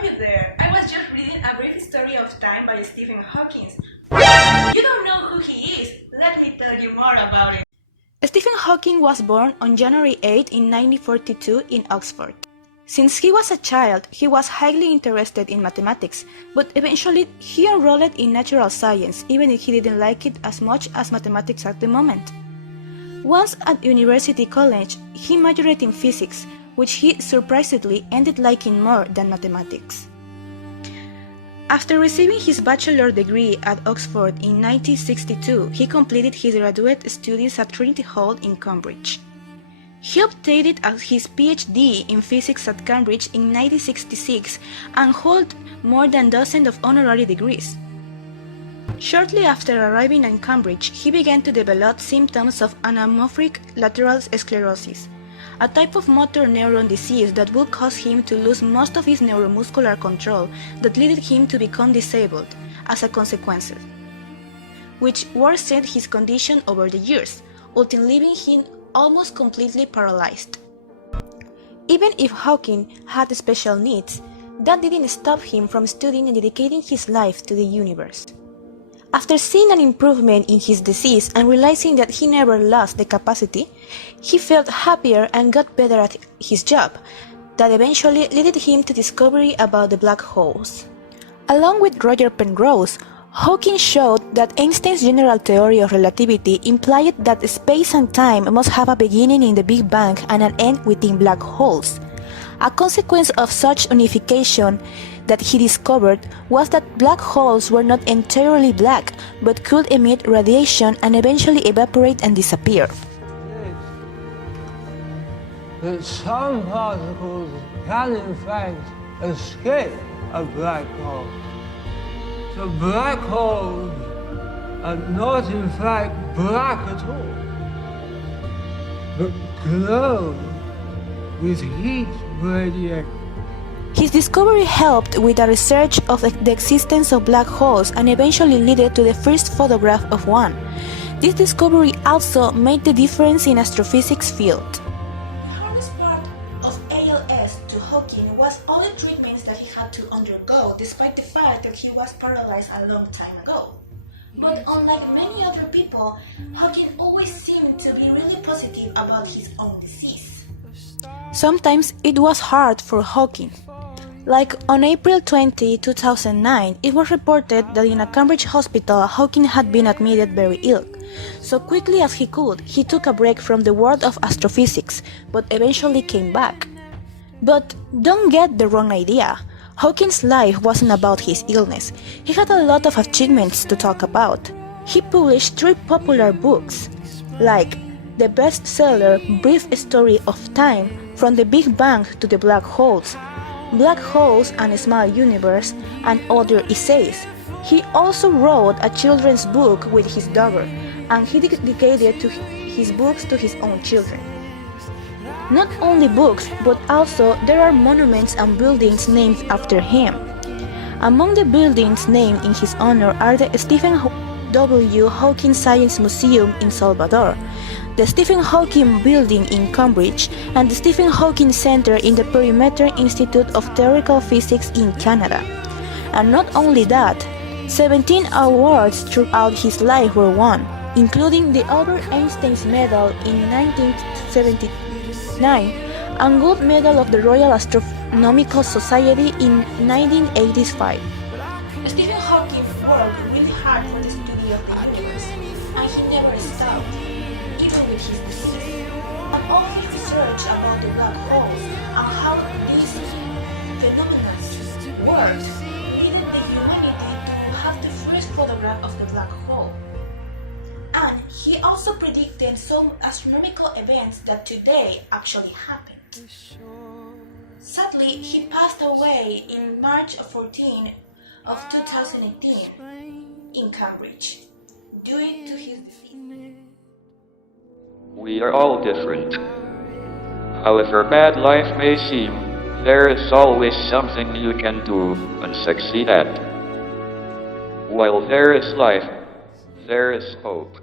are you there? I was just reading A Brief History of Time by Stephen Hawking. You don't know who he is? Let me tell you more about it. Stephen Hawking was born on January 8 in 1942 in Oxford. Since he was a child, he was highly interested in mathematics, but eventually he enrolled in natural science, even if he didn't like it as much as mathematics at the moment. Once at University College, he majored in physics, which he surprisingly ended liking more than mathematics. After receiving his bachelor degree at Oxford in 1962, he completed his graduate studies at Trinity Hall in Cambridge. He obtained his PhD in physics at Cambridge in 1966 and held more than a dozen of honorary degrees. Shortly after arriving in Cambridge, he began to develop symptoms of anamorphic lateral sclerosis, a type of motor neuron disease that will cause him to lose most of his neuromuscular control that led him to become disabled as a consequence, which worsened his condition over the years, ultimately leaving him almost completely paralyzed. Even if Hawking had special needs, that didn't stop him from studying and dedicating his life to the universe. After seeing an improvement in his disease and realizing that he never lost the capacity, he felt happier and got better at his job, that eventually led him to discovery about the black holes. Along with Roger Penrose, Hawking showed that Einstein's general theory of relativity implied that space and time must have a beginning in the Big Bang and an end within black holes. A consequence of such unification that he discovered was that black holes were not entirely black, but could emit radiation and eventually evaporate and disappear. That some particles can in fact escape a black hole. So black holes are not in fact black at all, but glow with heat radiation. His discovery helped with the research of the existence of black holes and eventually led to the first photograph of one. This discovery also made the difference in astrophysics field. The hardest part of ALS to Hawking was all the treatments that he had to undergo, despite the fact that he was paralyzed a long time ago. But unlike many other people, Hawking always seemed to be really positive about his own disease. Sometimes it was hard for Hawking. Like on April 20, 2009, it was reported that in a Cambridge hospital, Hawking had been admitted very ill. So quickly as he could, he took a break from the world of astrophysics, but eventually came back. But don't get the wrong idea. Hawking's life wasn't about his illness. He had a lot of achievements to talk about. He published 3 popular books, like the bestseller Brief Story of Time, From the Big Bang to the Black Holes, Black Holes and a Small Universe, and other essays. He also wrote a children's book with his daughter, and he dedicated his books to his own children. Not only books, but also there are monuments and buildings named after him. Among the buildings named in his honor are the Stephen W. Hawking Science Museum in Salvador, the Stephen Hawking Building in Cambridge, and the Stephen Hawking Center in the Perimeter Institute of Theoretical Physics in Canada. And not only that, 17 awards throughout his life were won, including the Albert Einstein Medal in 1979 and Gold Medal of the Royal Astronomical Society in 1985. Stephen Hawking worked really hard for the study of the universe, and he never stopped, even with his disease. And all his research about the black holes and how these phenomena worked needed the humanity to have the first photograph of the black hole. And he also predicted some astronomical events that today actually happened. Sadly, he passed away in March 14 of 2018 in Cambridge due to his disease. We are all different. However bad life may seem, there is always something you can do and succeed at. While there is life, there is hope.